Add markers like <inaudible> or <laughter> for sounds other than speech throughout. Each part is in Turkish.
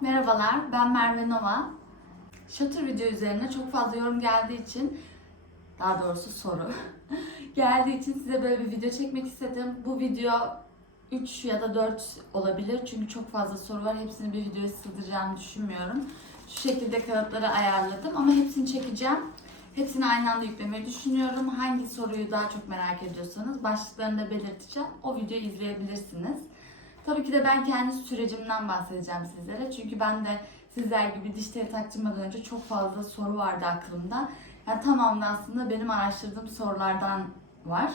Merhabalar, ben Merve Nova. Şatır video üzerine çok fazla yorum geldiği için, daha doğrusu soru <laughs> geldiği için size böyle bir video çekmek istedim. Bu video 3 ya da 4 olabilir çünkü çok fazla soru var. Hepsini bir videoya sığdıracağımı düşünmüyorum. Şu şekilde kağıtları ayarladım ama hepsini çekeceğim. Hepsini aynı anda yüklemeyi düşünüyorum. Hangi soruyu daha çok merak ediyorsanız başlıklarını da belirteceğim. O videoyu izleyebilirsiniz. Tabii ki de ben kendi sürecimden bahsedeceğim sizlere. Çünkü ben de sizler gibi diş teli taktırmadan önce çok fazla soru vardı aklımda. Yani tamamı da aslında benim araştırdığım sorulardan var.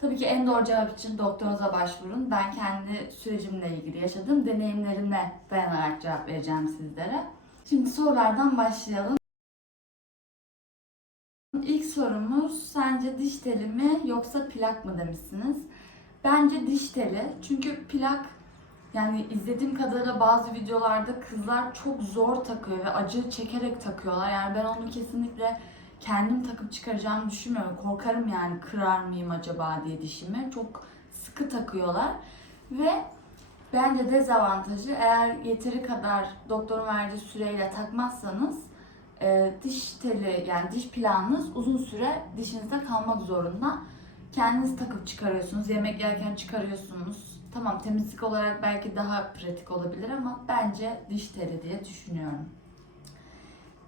Tabii ki en doğru cevap için doktorunuza başvurun. Ben kendi sürecimle ilgili yaşadığım deneyimlerime dayanarak cevap vereceğim sizlere. Şimdi sorulardan başlayalım. İlk sorumuz sence diş teli mi yoksa plak mı demişsiniz. Bence diş teli. Çünkü plak yani izlediğim kadarıyla bazı videolarda kızlar çok zor takıyor ve acı çekerek takıyorlar. Yani ben onu kesinlikle kendim takıp çıkaracağımı düşünmüyorum. Korkarım yani kırar mıyım acaba diye dişimi. Çok sıkı takıyorlar. Ve bence dezavantajı eğer yeteri kadar doktorun verdiği süreyle takmazsanız e, diş teli yani diş plağınız uzun süre dişinizde kalmak zorunda. Kendiniz takıp çıkarıyorsunuz. Yemek yerken çıkarıyorsunuz. Tamam temizlik olarak belki daha pratik olabilir ama bence diş teli diye düşünüyorum.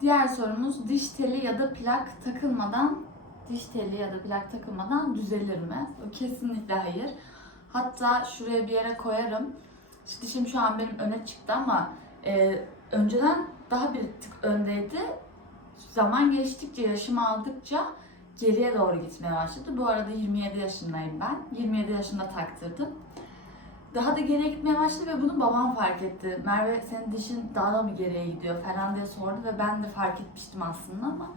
Diğer sorumuz diş teli ya da plak takılmadan diş teli ya da plak takılmadan düzelir mi? Kesinlikle hayır. Hatta şuraya bir yere koyarım. İşte dişim şu an benim öne çıktı ama e, önceden daha bir tık öndeydi. Zaman geçtikçe, yaşım aldıkça geriye doğru gitmeye başladı. Bu arada 27 yaşındayım ben. 27 yaşında taktırdım. Daha da geriye gitmeye başladı ve bunu babam fark etti. Merve senin dişin daha da mı geriye gidiyor falan diye sordu ve ben de fark etmiştim aslında ama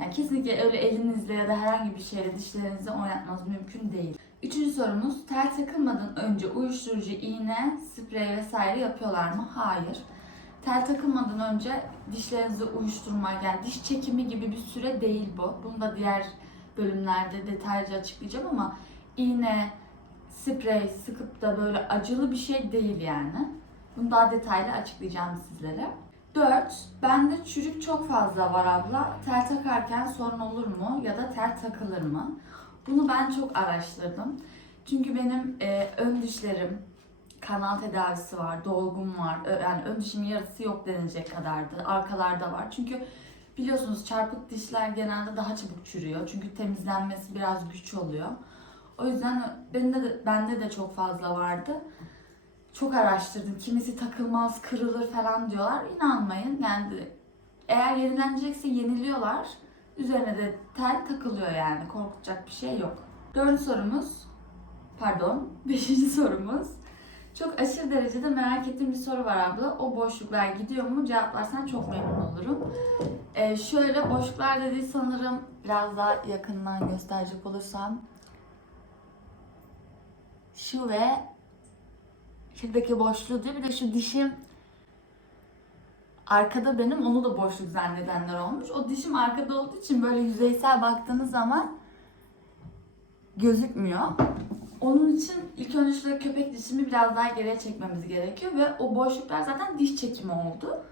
yani kesinlikle öyle elinizle ya da herhangi bir şeyle dişlerinizi oynatmanız mümkün değil. Üçüncü sorumuz, tel takılmadan önce uyuşturucu, iğne, sprey vesaire yapıyorlar mı? Hayır. Tel takılmadan önce dişlerinizi uyuşturma, yani diş çekimi gibi bir süre değil bu. Bunu da diğer bölümlerde detaylıca açıklayacağım ama iğne, sprey sıkıp da böyle acılı bir şey değil yani. Bunu daha detaylı açıklayacağım sizlere. 4. Bende çürük çok fazla var abla. Tel takarken sorun olur mu ya da tel takılır mı? Bunu ben çok araştırdım. Çünkü benim e, ön dişlerim, kanal tedavisi var, dolgum var. Yani ön dişimin yarısı yok denilecek kadardı. Arkalarda var. Çünkü biliyorsunuz çarpık dişler genelde daha çabuk çürüyor. Çünkü temizlenmesi biraz güç oluyor. O yüzden bende de, bende de çok fazla vardı. Çok araştırdım. Kimisi takılmaz, kırılır falan diyorlar. İnanmayın. Yani eğer yenilenecekse yeniliyorlar. Üzerine de tel takılıyor yani. Korkutacak bir şey yok. Dördüncü sorumuz. Pardon. <laughs> Beşinci sorumuz. Çok aşırı derecede merak ettiğim bir soru var abla. O boşluklar gidiyor mu? Cevaplarsan çok memnun olurum. Ee, şöyle boşluklar dediği sanırım biraz daha yakından gösterecek olursam şu ve şuradaki boşluğu değil bir de şu dişim arkada benim onu da boşluk zannedenler olmuş. O dişim arkada olduğu için böyle yüzeysel baktığınız zaman gözükmüyor. Onun için ilk önce şurada köpek dişimi biraz daha geriye çekmemiz gerekiyor ve o boşluklar zaten diş çekimi oldu.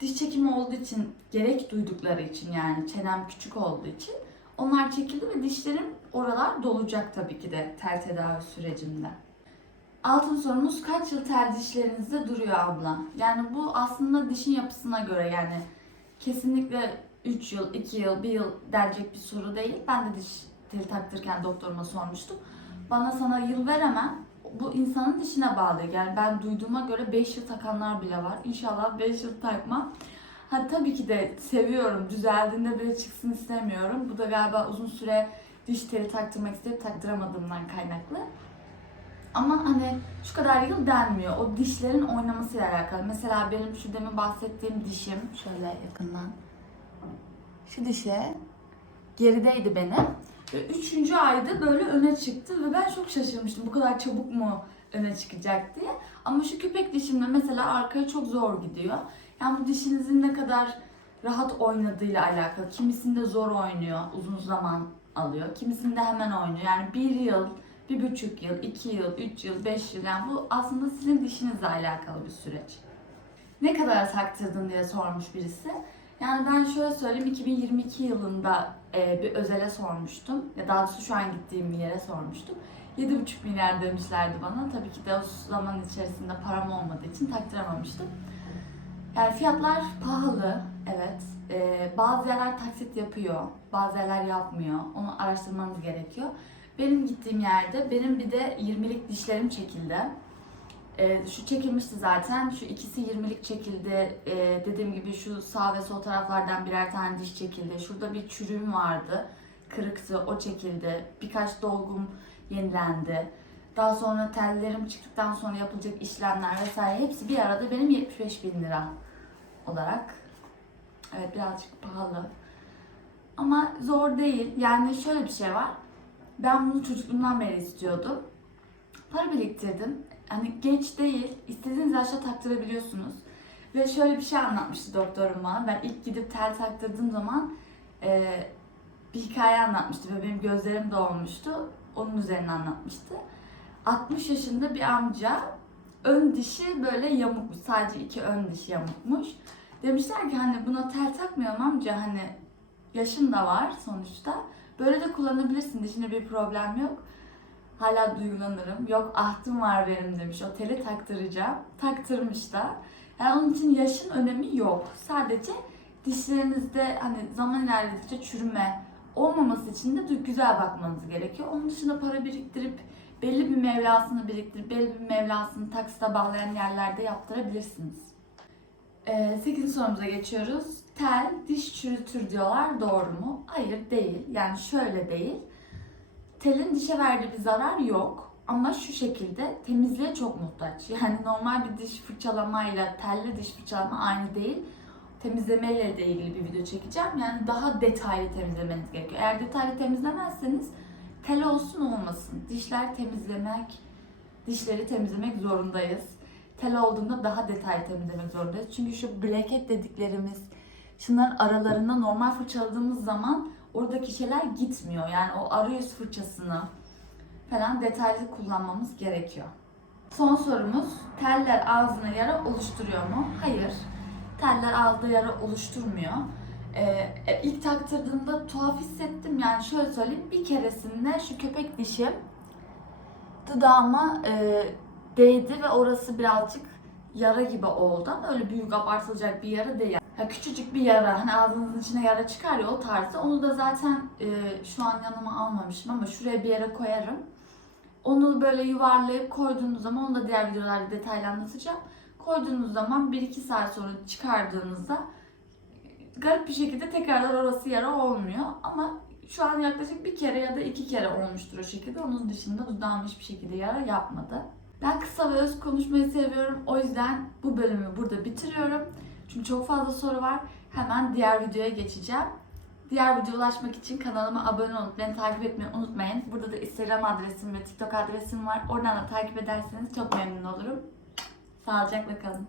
Diş çekimi olduğu için gerek duydukları için yani çenem küçük olduğu için onlar çekildi ve dişlerim oralar dolacak tabii ki de tel tedavi sürecinde. Altın sorumuz kaç yıl tel dişlerinizde duruyor abla? Yani bu aslında dişin yapısına göre yani kesinlikle 3 yıl, 2 yıl, 1 yıl denecek bir soru değil. Ben de diş teli taktırırken doktoruma sormuştum. Bana sana yıl veremem. Bu insanın dişine bağlı. Yani ben duyduğuma göre 5 yıl takanlar bile var. İnşallah 5 yıl takmam. Ha tabii ki de seviyorum. Düzeldiğinde bile çıksın istemiyorum. Bu da galiba uzun süre diş teli taktırmak isteyip taktıramadığımdan kaynaklı. Ama hani şu kadar yıl denmiyor. O dişlerin oynamasıyla alakalı. Mesela benim şu demin bahsettiğim dişim şöyle yakından. Şu dişe gerideydi benim. Ve üçüncü ayda böyle öne çıktı ve ben çok şaşırmıştım. Bu kadar çabuk mu öne çıkacak diye. Ama şu köpek dişimde mesela arkaya çok zor gidiyor. Yani bu dişinizin ne kadar rahat oynadığıyla alakalı. Kimisinde zor oynuyor, uzun zaman alıyor. Kimisinde hemen oynuyor. Yani bir yıl, bir buçuk yıl, iki yıl, üç yıl, beş yıl. Yani bu aslında sizin dişinizle alakalı bir süreç. ne kadar taktırdın diye sormuş birisi. Yani ben şöyle söyleyeyim 2022 yılında e, bir özele sormuştum. Ya daha doğrusu şu an gittiğim bir yere sormuştum. 7,5 milyar demişlerdi bana. Tabii ki de o zaman içerisinde param olmadığı için taktıramamıştım. Yani fiyatlar pahalı, evet. Ee, bazı yerler taksit yapıyor, bazı yerler yapmıyor. Onu araştırmanız gerekiyor. Benim gittiğim yerde benim bir de 20'lik dişlerim çekildi. Ee, şu çekilmişti zaten. Şu ikisi 20'lik çekildi. Ee, dediğim gibi şu sağ ve sol taraflardan birer tane diş çekildi. Şurada bir çürüğüm vardı. Kırıktı, o çekildi. Birkaç dolgum yenilendi. Daha sonra tellerim çıktıktan sonra yapılacak işlemler vesaire hepsi bir arada benim 75 bin lira olarak. Evet birazcık pahalı. Ama zor değil. Yani şöyle bir şey var. Ben bunu çocukluğumdan beri istiyordum. Para biriktirdim. Hani geç değil. İstediğiniz yaşta taktırabiliyorsunuz. Ve şöyle bir şey anlatmıştı doktorum bana. Ben ilk gidip tel taktırdığım zaman e, bir hikaye anlatmıştı ve benim gözlerim dolmuştu. Onun üzerine anlatmıştı. 60 yaşında bir amca ön dişi böyle yamukmuş. Sadece iki ön dişi yamukmuş. Demişler ki hani buna tel takmıyorum amca hani yaşın da var sonuçta. Böyle de kullanabilirsin dişinde bir problem yok. Hala duygulanırım. Yok ahtım var benim demiş. O teli taktıracağım. Taktırmış da. Yani onun için yaşın önemi yok. Sadece dişlerinizde hani zaman ilerledikçe çürüme olmaması için de güzel bakmanız gerekiyor. Onun dışında para biriktirip belli bir mevlasını biriktirip belli bir mevlasını taksite bağlayan yerlerde yaptırabilirsiniz. 8. sorumuza geçiyoruz. Tel diş çürütür diyorlar. Doğru mu? Hayır değil. Yani şöyle değil. Telin dişe verdiği bir zarar yok. Ama şu şekilde temizliğe çok muhtaç. Yani normal bir diş fırçalamayla telli diş fırçalama aynı değil. Temizlemeyle de ilgili bir video çekeceğim. Yani daha detaylı temizlemeniz gerekiyor. Eğer detaylı temizlemezseniz tel olsun olmasın. Dişler temizlemek, dişleri temizlemek zorundayız. Tel olduğunda daha detaylı temizlemek zorundayız. Çünkü şu bracket dediklerimiz, şunların aralarında normal fırçaladığımız zaman oradaki şeyler gitmiyor. Yani o arayüz fırçasını falan detaylı kullanmamız gerekiyor. Son sorumuz, teller ağzına yara oluşturuyor mu? Hayır. Teller ağızda yara oluşturmuyor. Ee, ilk taktırdığımda tuhaf hissettim. Yani şöyle söyleyeyim, bir keresinde şu köpek dişim dudağıma e, değdi ve orası birazcık yara gibi oldu ama öyle büyük abartılacak bir yara değil. Ya küçücük bir yara, hani ağzınızın içine yara çıkar ya o tarzda. Onu da zaten e, şu an yanıma almamışım ama şuraya bir yere koyarım. Onu böyle yuvarlayıp koyduğunuz zaman, onu da diğer videolarda detaylı anlatacağım. Koyduğunuz zaman 1-2 saat sonra çıkardığınızda garip bir şekilde tekrardan orası yara olmuyor. Ama şu an yaklaşık bir kere ya da iki kere olmuştur o şekilde. Onun dışında dudağım hiçbir şekilde yara yapmadı. Ben kısa ve öz konuşmayı seviyorum. O yüzden bu bölümü burada bitiriyorum. Çünkü çok fazla soru var. Hemen diğer videoya geçeceğim. Diğer videoya ulaşmak için kanalıma abone olup beni takip etmeyi unutmayın. Burada da Instagram adresim ve TikTok adresim var. Oradan da takip ederseniz çok memnun olurum. Sağlıcakla kalın.